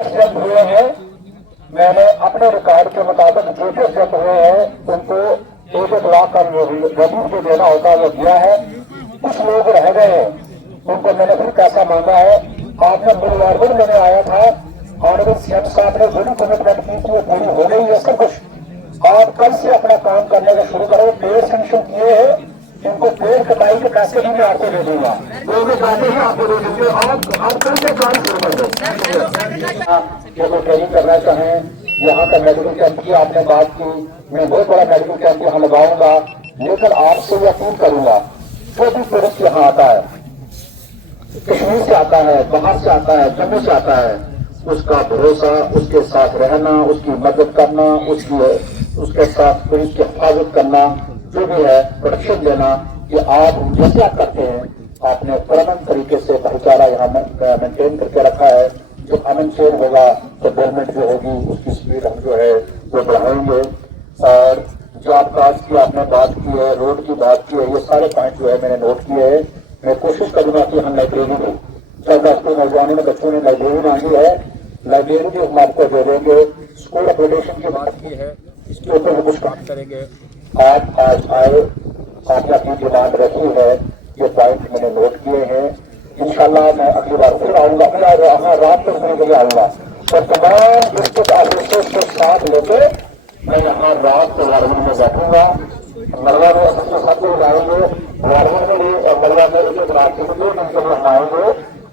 Step हुए हैं, मैंने अपने रिकॉर्ड के मुताबिक जो जो स्टेप हुए हैं उनको 1-1 लाख का वैल्यू जो देना होता है वो दिया है। कुछ लोग रह गए हैं, उनको मैंने फिर पैसा मांगा है। आपने बुधवार को मैंने आया था, ऑनरेबल सीएम साहब ने जो भी कमिटमेंट की थी वो पूरी हो गई है सब कुछ। आप कल से अपना काम करने का शुरू करो। पेड़ सेंक्शन किए हैं, इनको पेड़ कटाई के पैसे भी मैं आपको दे दूंगा, वो भी जाते ही आपको दे देंगे। आप कल से काम शुरू कर दो। जो ट्रेनिंग करना चाहें, यहाँ का मेडिकल कैंप की आपने बात की, मैं बहुत बड़ा मेडिकल कैंप यहाँ लगाऊंगा, लेकिन आपसे ये अपील करूंगा, जो भी टूरिस्ट यहाँ आता है, कश्मीर से आता है, बाहर से आता है, जम्मू से आता है, उसका भरोसा, उसके साथ रहना, उसकी मदद करना, उसके साथ पुलिस की हिफाजत करना, जो भी है प्रोटेक्शन देना, ये आप जैसे आप करते हैं, आपने परमानेंट तरीके से भाईचारा यहाँ मेंटेन करके रखा है। जो अमन चेन होगा, डेवलपमेंट जो होगी, उसकी स्पीड हम जो है वो बढ़ाएंगे। और जो आपकाज की आपने बात की है, रोड की बात की है, ये सारे पॉइंट जो है मैंने नोट किए हैं। मैं कोशिश करूंगा कि हम लाइब्रेरी में, जब आपको नौजवानों में बच्चों ने लाइब्रेरी मांगी है, लाइब्रेरी भी हम आपको दे देंगे। स्कूल अपग्रेडेशन की बात की है, इसके ऊपर हम कुछ काम करेंगे। आप आज आए, आपने अपनी डिमांड रखी है, ये पॉइंट मैंने नोट किए हैं। इंशाल्लाह मैं अगली बार फिर आऊंगा, मैं रात को सुनने के लिए आऊंगा, और तमाम डिस्ट्रिक्ट ऑफिसर्स के साथ लेके मैं यहाँ रात को वारंगल में बैठूंगा। मलवा में सबसे साथ लोग आएंगे, वारंगल में भी, और मलवा में एक रात के 2 घंटे में हम आएंगे,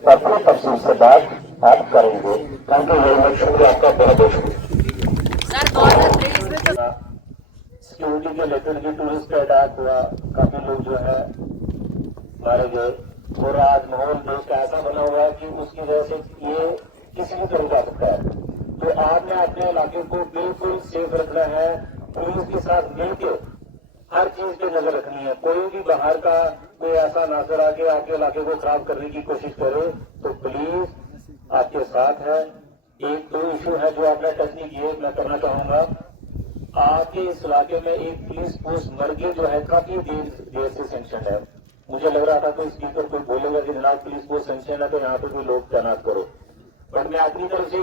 और फिर तफसील से बात आप करेंगे। थैंक यू वेरी मच, शुक्रिया आपका, बहुत बहुत शुक्रिया। सिक्योरिटी के लेकर जो टूरिस्ट का अटैक हुआ, काफी लोग जो है मारे गए, और आज माहौल देश का ऐसा बना हुआ है कि उसकी वजह से ये किसी भी तरह जा सकता है। तो आपने अपने इलाके को बिल्कुल सेफ रखना है, पुलिस के साथ मिलकर हर चीज पे नजर रखनी है। कोई भी बाहर का कोई ऐसा नाजर आके आपके इलाके को खराब करने की कोशिश करे तो पुलिस आपके साथ है। एक दो इशू है जो आपने टच नहीं किए, मैं करना चाहूंगा। आपके इस इलाके में एक पुलिस पोस्ट मरगे जो है काफी देर से सेंक्शन है। मुझे लग रहा था कोई स्पीकर कोई बोलेगा कि जनाब पुलिस पोस्ट सेंक्शन है तो यहाँ पे भी लोग तैनात करो, पर मैं अपनी तरफ से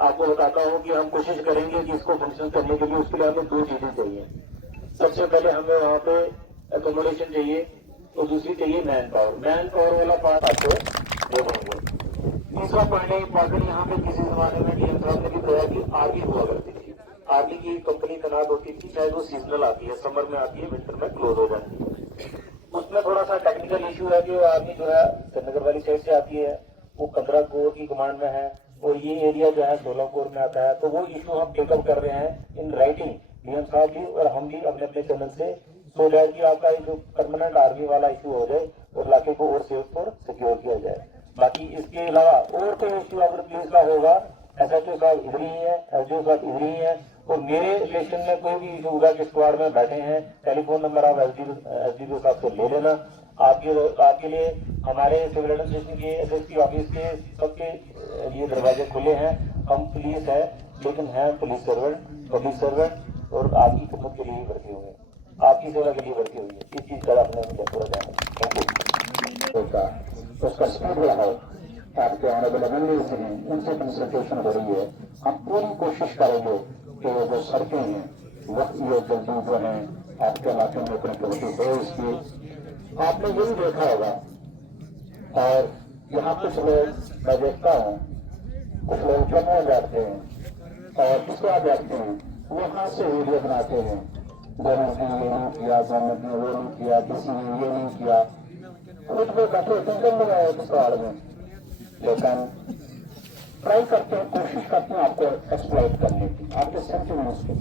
आपको बताता हूँ कि हम कोशिश करेंगे कि इसको फंक्शन करने के लिए उसके लिए हमें 2 चीजें चाहिए। सबसे पहले हमें वहाँ पे एकोमोडेशन चाहिए, और दूसरी चाहिए मैन पावर। मैन पावर वाला पार्ट आपको दे देंगे। तीसरा पॉइंट है इम्पोर्टेंट, यहाँ पे किसी जमाने में डीएम साहब ने भी कहा कि आर्मी हुआ करती थी, आर्मी की कंपनी तैनात होती थी, चाहे वो सीजनल आती है, समर में आती है, विंटर में क्लोज हो जाती है। उसमें थोड़ा सा टेक्निकल इशू है कि वो आर्मी जो है श्रीनगर वाली साइड से आती है, वो 15 कोर की कमांड में है, और ये एरिया जो है 16 कोर में आता है। तो वो इशू हम टेकअप कर रहे हैं इन राइटिंग, डीएम साहब भी और हम भी अपने अपने चैनल से, सो दैट कि आपका जो परमानेंट आर्मी वाला इशू हो जाए और इलाके को और सेफ और सिक्योर किया जाए। बाकी इसके अलावा और कोई इशू अगर पुलिस का होगा, एसएचओ साहब इधर ही है, एसडीओ साहब इधर ही है, और मेरे रिलेशन में कोई भी इशू होगा कि स्क्वाड में बैठे हैं, टेलीफोन नंबर आप एसडीओ साहब से ले लेना। आपके लिए हमारे सिविल एडमिनिस्ट्रेशन के एसएसपी ऑफिस के सबके लिए दरवाजे खुले हैं। हम पुलिस है लेकिन हैं पुलिस सर्वेंट, पब्लिक सर्वेंट, और आपकी खिदमत के लिए भर्ती हुए, आपकी सेवा के लिए भर्ती हुई है। इस चीज का आपने मुझे पूरा ध्यान रखना, उसका स्पीड बढ़ाओ। आपके ऑनरेबल एमएलए से हैं, उनसे कंसल्टेशन हो रही है। हम पूरी कोशिश करेंगे कि जो सड़कें हैं वक्त ये जल्दी जो है आपके इलाके में कनेक्टिविटी हो। इसकी आपने यही देखा होगा, और यहाँ कुछ लोग मैं देखता हूँ, कुछ लोग जम्मू बैठते हैं और किसको बैठते हैं, वहां से वीडियो बनाते हैं, गवर्नमेंट ने ये नहीं किया, गवर्नमेंट ने वो नहीं किया, किसी ने ये नहीं किया, खुद में बैठे टिकट में आए सवाल में, लेकिन ट्राई करते हैं, कोशिश करते हैं आपको एक्सप्लॉइट करने की, आपके सेंटिमेंट्स को।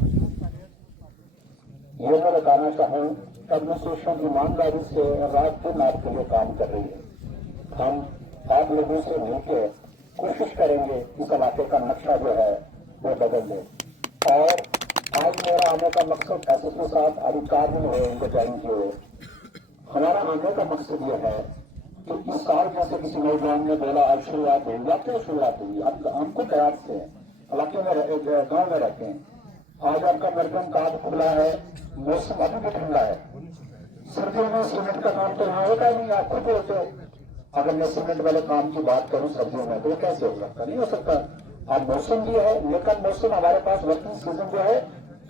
ये मैं बताना चाहूँ, एडमिनिस्ट्रेशन ईमानदारी से रात दिन आपके लिए काम कर रही है। हम आप लोगों से मिलकर कोशिश करेंगे इस इलाके का नक्शा जो है वो बदल दे। और आज मेरा आने का मकसद एसएसपी साहब अधिकार में हुए, उनको ज्वाइन किए हुए, हमारा आने का मकसद ये है कि इस साल जैसे किसी नौजवान ने बोला आज शुरुआत हुई, या क्यों शुरुआत हुई, अब हमको प्रयास से इलाके में गाँव में रहते हैं। आज आपका मरकम कार्ड खुला है, मौसम अभी भी ठंडा है, सर्दियों में सीमेंट का काम तो यहाँ होता नहीं, आप खुद बोलते हो। अगर मैं सीमेंट वाले काम की बात करूं सर्दियों में तो कैसे हो सकता, नहीं हो सकता। अब मौसम भी है, लेकिन मौसम हमारे पास वर्किंग सीजन जो है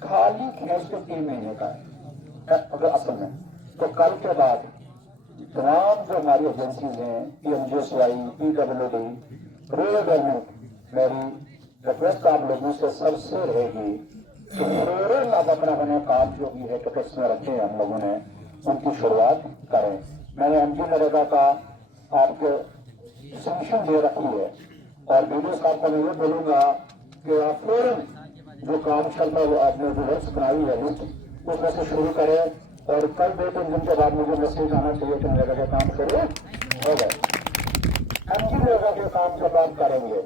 खाली खींच के 3 महीने का है अगर असल में। तो कल के बाद तमाम जो हमारी एजेंसीज हैं, PMGSY, PWD, रूरल गवर्नमेंट, मेरी रिक्वेस्ट आप लोगों से सबसे रहेगी कि फौरन अब अपना काम जो भी है कैपेसिटी में रखे हम लोगों ने उनकी शुरुआत करें। मैंने MG नरेगा का आपको सैंक्शन दे रखी है और वीडियो साहब को मैं ये बोलूंगा कि आप फौरन जो काम चल रहा है वो आपने जो लिस्ट बनाई है लिस्ट उसमें से शुरू करें और कल 2-3 दिन के बाद मुझे मैसेज आना चाहिए कि नरेगा के काम शुरू हो गए। MG नरेगा के काम जब आप करेंगे।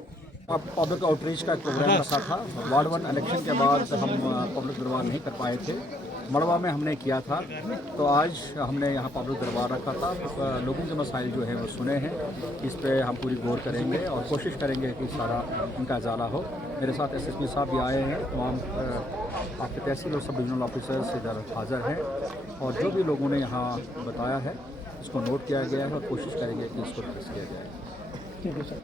अब पब्लिक आउटरीच का एक प्रोग्राम रखा था। वार्ड 1 इलेक्शन के बाद हम पब्लिक दरबार नहीं कर पाए थे, मड़वा में हमने किया था, तो आज हमने यहाँ पब्लिक दरबार रखा था। लोगों के मसाइल जो है वो सुने हैं, इस पे हम पूरी गौर करेंगे और कोशिश करेंगे कि सारा उनका इजाला हो। मेरे साथ SSP साहब भी आए हैं, तमाम आपके तहसील और सब डिविजनल ऑफिसर्स इधर हाज़िर हैं और जो भी लोगों ने यहाँ बताया है इसको नोट किया गया है और कोशिश करेंगे कि इसको फिक्स किया जाए।